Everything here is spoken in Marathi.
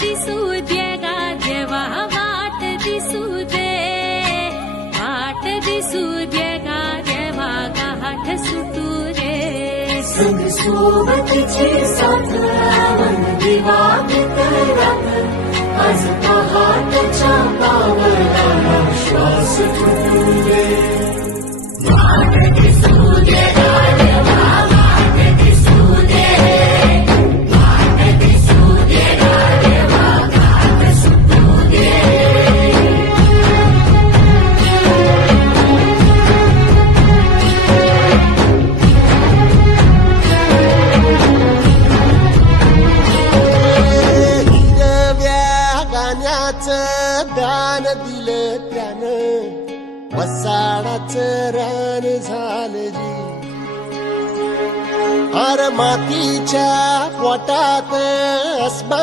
दिसू दे गा देवा वाट दिसू दे, वाट दिसू दे गा देवा गाठ सुटू रे. संग सोबतीची साथ लावून दिवा मित्रात, आज पहाटच्या पावलाला श्वास फुटू दे. वाट दिसू दे गा देवा वाट दिसू दे, वाट दिसू दे गा देवा गाठ सुटू दे. दान दिलं त्यानं, वसाडाचं रान झालं जी. अर मातीच्या पोटात अस्मा